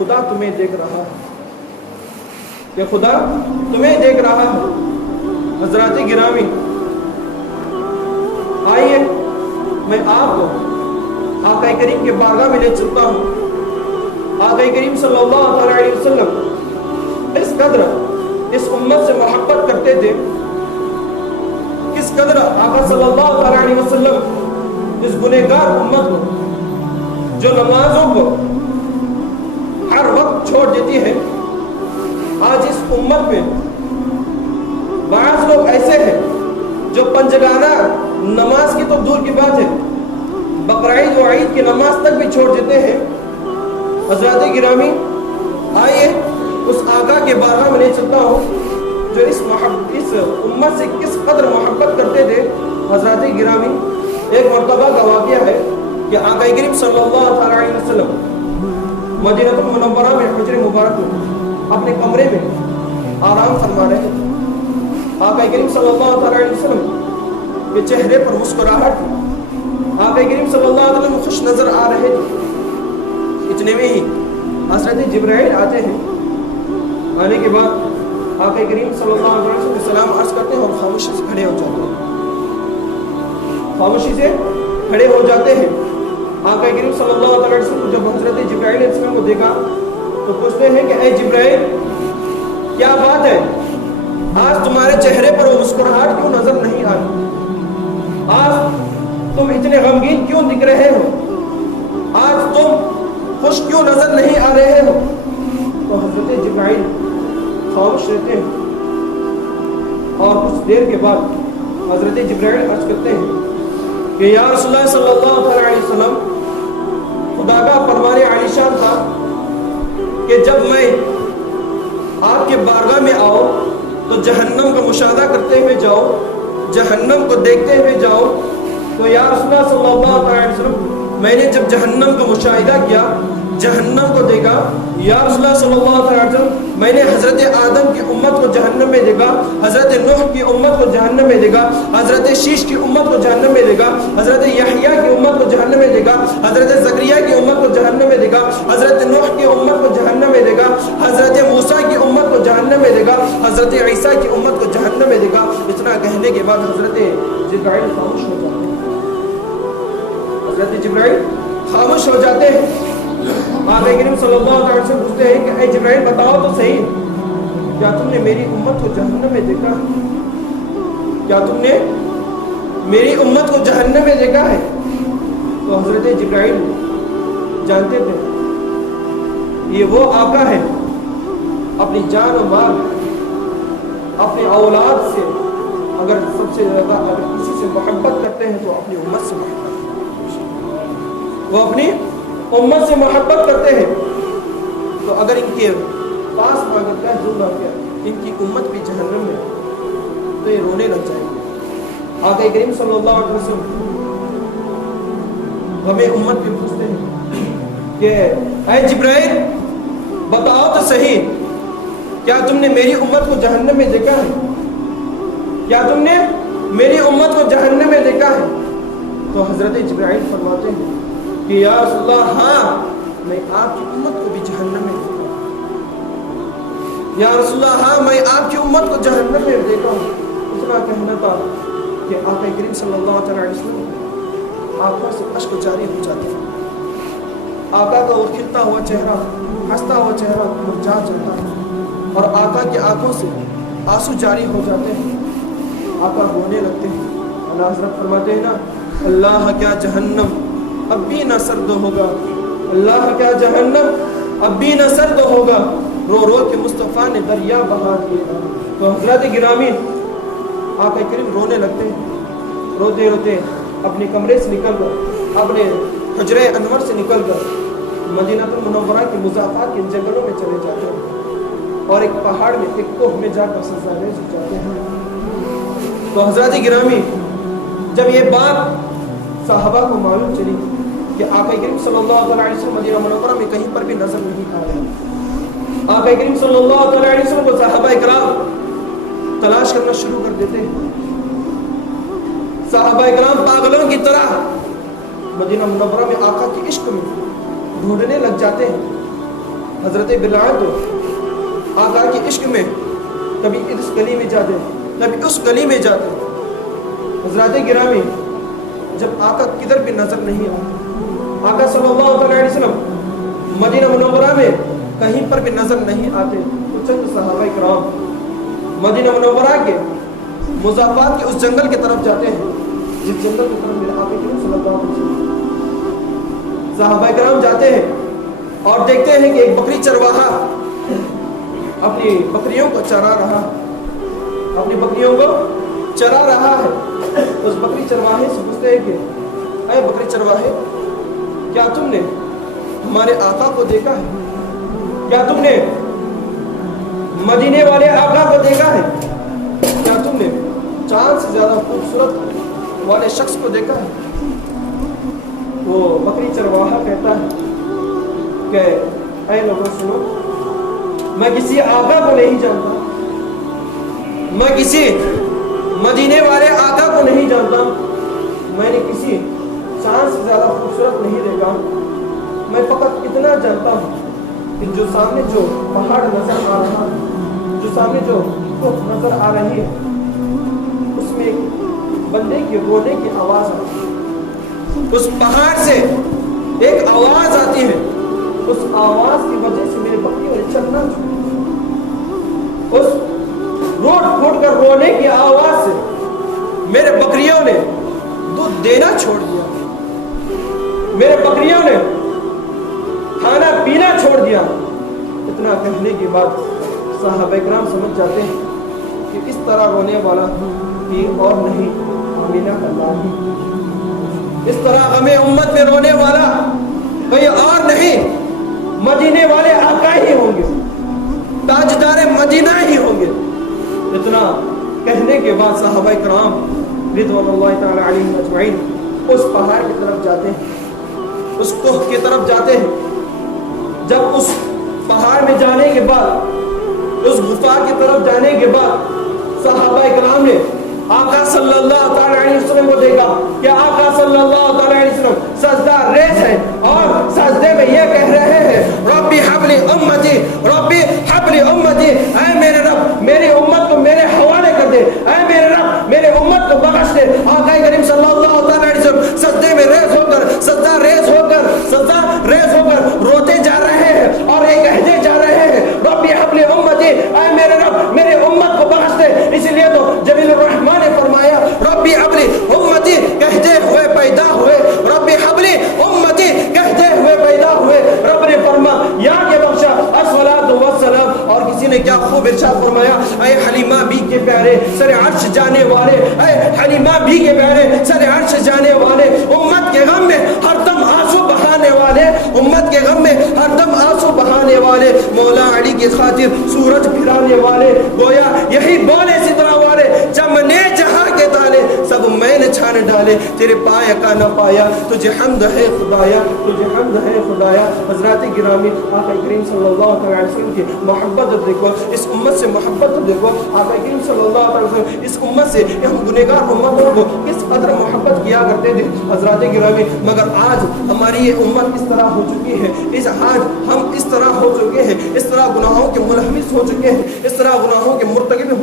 خدا تمہیں دیکھ رہا ہے، کہ خدا تمہیں دیکھ رہا ہے۔ حضرات گرامی، آئیے میں آپ کو آقا کریم کے بارگاہ میں لے چلتا ہوں۔ آقا کریم صلی اللہ علیہ وسلم اس قدر اس امت سے محبت کرتے تھے، کس قدر آقا صلی اللہ علیہ وسلم اس گنہگار امت کو جو نمازوں کو ہر وقت چھوڑ دیتی ہے، آج اس امت میں بعض لوگ ایسے ہیں جو پنجگانہ نماز کی تو دور کی بات ہے، بقرعید و عید کی نماز تک بھی چھوڑ دیتے ہیں۔ حضرات گرامی، آئیے اس آقا کے بارگاہ میں لے چلتا ہوں جو اس امت سے کس قدر محبت کرتے تھے۔ حضرات گرامی، ایک مرتبہ کا واقعہ ہے کہ آقا کریم صلی اللہ علیہ وسلم مدینہ المنورہ میں حجر مبارک میں اپنے کمرے میں آرام فرما رہے تھے۔ آقا کریم صلی اللہ علیہ وسلم کے چہرے پر مسکراہٹ تھی، آقا کریم صلی اللہ علیہ وسلم خوش نظر آ رہے تھے۔ اتنے میں ہی حضرت جبرائیل آتے ہیں، آنے کے بعد آقا کریم صلی اللہ علیہ وسلم سلام عرض کرتے ہیں اور خاموشی سے کھڑے ہو جاتے ہیں، خاموشی سے کھڑے ہو جاتے ہیں۔ آقا کریم صلی اللہ علیہ وسلم جب حضرت جبرائیل علیہ السلام کو دیکھا تو پوچھتے ہیں کہ اے جبرائیل، کیا بات ہے، آج تمہارے چہرے پر وہ مسکراہٹ کیوں نظر نہیں آ رہی؟ آج تم اتنے غمگین کیوں دکھ رہے ہو؟ آج تم خوش کیوں نظر نہیں آ رہے ہو؟ تو حضرت جبرائیل خاموش رہتے ہیں اور کچھ دیر کے بعد حضرت جبرائیل عرض کرتے ہیں کہ یا رسول اللہ صلی اللہ علیہ وسلم، خدا کا فرمان عالی شان تھا کہ جب میں آپ کے بارگاہ میں آؤں تو جہنم کا مشاہدہ کرتے ہوئے جاؤ، جہنم کو دیکھتے ہوئے جاؤ۔ تو یا رسول اللہ صلی اللہ علیہ وسلم، میں نے جب جہنم کا مشاہدہ کیا، جہنم کو دیکھا، یا رسول اللہ صلی اللہ علیہ وسلم، میں نے حضرت آدم کی امت کو جہنم میں دیکھا، حضرت نوح کی امت کو جہنم میں دیکھا، حضرت شیش کی امت کو جہنم میں دیکھا، حضرت یحییٰ کی امت کو جہنم میں دیکھا، حضرت زکریا کی امت کو جہنم میں دیکھا، حضرت نوح کی امت کو جہنم میں دیکھا، حضرت موسیٰ کی امت کو جہنم میں دیکھا، حضرت عیسیٰ کی امت کو جہنم میں دیکھا۔ اتنا کہنے کے بعد حضرت جبرائیل خاموش ہو جاتے ہیں، حضرت جبرائیل خاموش ہو جاتے ہیں۔ آقا کریم صلی اللہ علیہ وسلم پوچھتے ہیں کہ اے جبرائیل، بتاؤ تو صحیح، کیا تم نے میری امت کو جہنم میں دیکھا ہے؟ کیا تم نے میری امت کو جہنم میں دیکھا ہے؟ تو حضرت جبرائیل جانتے تھے یہ وہ آقا ہے، اپنی جان و مال، اپنے اولاد سے اگر سب سے زیادہ اگر کسی سے محبت کرتے ہیں تو اپنی امت سے محبت کرتے ہیں، وہ اپنی امت سے محبت کرتے ہیں۔ تو اگر ان کے پاس مانگت کا جو واقعہ ان کی امت بھی جہنم میں تو یہ رونے لگ جائیں گے۔ آقا کریم صلی اللہ علیہ وسلم ہمیں امت بھی پوچھتے ہیں کہ اے جبرائیل، بتاؤ تو صحیح، کیا تم نے میری امت کو جہنم میں دیکھا ہے؟ کیا تم نے میری امت کو جہنم میں دیکھا ہے؟ تو حضرت جبرائیل فرماتے ہیں کہ یا رسول اللہ، ہاں میں آپ کی امت کو بھی جہنم میں دیکھا ہوں۔ یا رسول اللہ، ہاں میں آپ کی امت کو جہنم میں دیکھا ہوں۔ اتنا کہنا تھا کہ آقا کریم صلی اللہ علیہ وسلم آنکھوں سے اشک جاری ہو جاتے ہیں، آقا کا وہ کھلتا ہوا چہرہ، ہنستا ہوا چہرہ مرجھا جاتا ہے اور آقا کی آنکھوں سے آنسو جاری ہو جاتے ہیں، آقا رونے لگتے ہیں۔ اللہ حضرت فرماتے ہیں نا، اللہ کیا جہنم اب بھی نہ سرد ہوگا، اللہ کیا جہنم اب بھی نہ سرد ہوگا، رو رو کے مصطفیٰ نے دریا بہا دیا۔ تو حضرات گرامی، آقا کریم رونے لگتے ہیں، روتے روتے اپنے کمرے سے نکل کر، اپنے حجرہ انور سے نکل کر مدینہ المنورہ کے مضافات کے جنگلوں میں چلے جاتے ہیں اور ایک پہاڑ میں ایک کوہ میں جا کر سجدہ ریز ہو جاتے ہیں۔ تو حضرات گرامی، جب یہ بات صحابہ کو معلوم چلی کہ آقا کریم صلی اللہ علیہ وسلم مدینہ منورہ میں کہیں پر بھی نظر نہیں آ رہے، آقا کریم صلی اللہ علیہ وسلم کو صحابہ اکرام تلاش کرنا شروع کر دیتے ہیں۔ صحابہ اکرام پاگلوں کی طرح مدینہ منورہ میں آقا کے عشق میں ڈھونڈنے لگ جاتے ہیں حضرت بلال تو آقا کے عشق میں کبھی اس گلی میں جاتے کبھی اس گلی میں جاتے. حضرات گرامی جب آقا کدھر بھی نظر نہیں آتے, آقا صلی اللہ علیہ وسلم مدینہ منورہ میں کہیں پر بھی نظر نہیں آتے, تو چند صحابہ کرام مدینہ منورہ کے مضافات کے اس جنگل کی طرف جاتے ہیں جس جنگل کی طرف میرے آقا کریم صلی اللہ علیہ وسلم صحابہ کرام جاتے ہیں اور دیکھتے ہیں کہ ایک بکری چرواہا اپنی بکریوں کو چرا رہا ہے. اس بکری چرواہے سے پوچھتے ہیں کہ اے بکری چرواہے, کیا تم نے ہمارے آقا کو دیکھا ہے؟ کیا تم نے مدینے والے آقا کو دیکھا ہے؟ کیا تم نے چاند سے زیادہ خوبصورت والے شخص کو دیکھا ہے؟ وہ بکری چرواہا کہتا ہے کہ اے لوگوں سنو, میں کسی آقا کو نہیں جانتا, میں کسی مدینے والے آقا کو نہیں جانتا, میں نے کسی چاند سے زیادہ خوبصورت نہیں دیکھا. میں فقط اتنا جانتا ہوں کہ جو سامنے جو پہاڑ نظر آ رہا ہے, جو سامنے جو نظر آ رہی ہے, اس میں ایک بندے کے رونے کی آواز آتی ہے. اس پہاڑ سے ایک آواز آتی ہے, اس آواز کی وجہ سے میرے بکریوں نے چلنا چھوڑ, اس روٹ پھوٹ کر رونے کی آواز سے میرے بکریوں نے دودھ دینا چھوڑ دیا, میرے بکریوں نے کھانا پینا چھوڑ دیا. اتنا کہنے کے بعد صحابہ کرام سمجھ جاتے ہیں کہ اس طرح رونے والا یہ اور نہیں آمینہ کا لال ہے, اس طرح غم امت میں رونے والا کوئی اور نہیں مدینے والے آقا ہی ہوں گے, تاجدار مدینہ ہی ہوں گے. اتنا کہنے کے بعد صحابہ کرام رضوان اللہ تعالی علیہم اجمعین اس پہاڑ کی طرف جاتے ہیں, اس کوہ کی طرف جاتے ہیں. جب اس پہاڑ میں جانے کے بعد, اس غفا کی طرف جانے کے بعد صحابہ کرام نے آقا صلی اللہ تعالی علیہ وسلم کو دیکھا کہ آقا صلی اللہ تعالی علیہ وسلم سجدہ ریز ہے اور سجدے میں یہ کہہ رہے ہیں ربی حبلی امتی, ربی حبلی امتی, اے میرے رب میری امت کو میرے حوالے کر دے, اے میرے رب میرے امت کو بخش دے. آقا کریم صلی اللہ تعالی علیہ وسلم سجدے میں ریز ہو کر سجدہ ریز ہو کر روتے جا رہے ہیں اور یہ کہتے جا رہے ہیں ربی حبلی امتی, اے میرے رب میرے امت کو بخش دے. اسی لیے تو جلیل الرحمن نے فرمایا ربی حبلی امتی کہتے ہوئے پیدا ہوئے, ربی حبلی امتی کہتے ہوئے پیدا ہوئے. رب نے فرما یا کے بخشا الصلاۃ والسلام. اور کسی نے کیا خوب ارشاد فرمایا, اے حلیمہ بی کے پیارے سر عرش جانے والے, اے حلیمہ بی کے پیارے سر عرش جانے والے, امت کے غم میں ہر دم آنسو بہانے والے, امت کے غم میں ہر دم آنسو بہانے والے, مولا علی کی خاطر سورج پھرانے والے, گویا یہی بولے سترہ والے, چمنے جہاں کے تالے سب میں نے چھان ڈالے, تیرے پایا کا نہ پایا, تجھے حمد ہے خدایا, تجھے حمد ہے خدایا. حضرات گرامی آقا کریم صلی اللہ علیہ وسلم کی محبت دیکھو, اس امت سے محبت دیکھو. آقا کریم صلی اللہ علیہ وسلم اس امت سے, ہم گنہگار امتوں کو کس قدر محبت کیا کرتے تھے حضرات گرامی. مگر آج ہماری یہ امت اس طرح ہو چکی ہے, آج ہم اس طرح ہو چکے ہیں, اس طرح گناہوں کے ملہمس ہو چکے ہیں, اس طرح گناہوں کے مرتکب